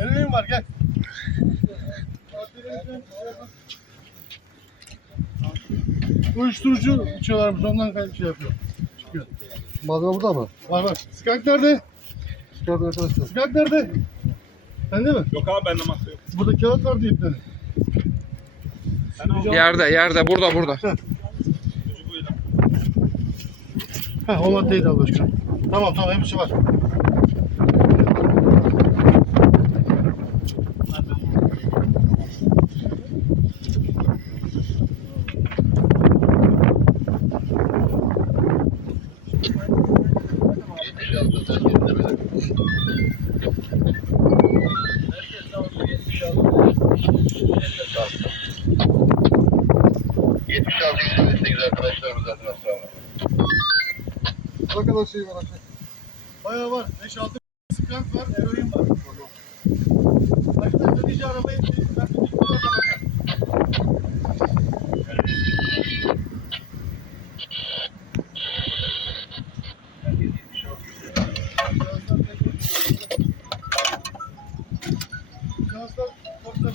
Eroin var gel. Uyuşturucu içiyorlarmış ondan şey yapıyor. Çıkıyor. Malzeme burada mı? Var var. Skak nerede? Çıkardım arkadaşlar. Skak nerede? Sende mi? Yok abi bende masa yok. Burada kağıt var diye ipleri. Yerde yerde burada burada. Ha o maddeyi de al başkanım. Tamam tamam hepsi var. Ne kadar şey var aşağı. Bayağı var. 5-6 skak var, eroin var. Başta dediği arabayı ben bir bakar. Şahıslar korklar,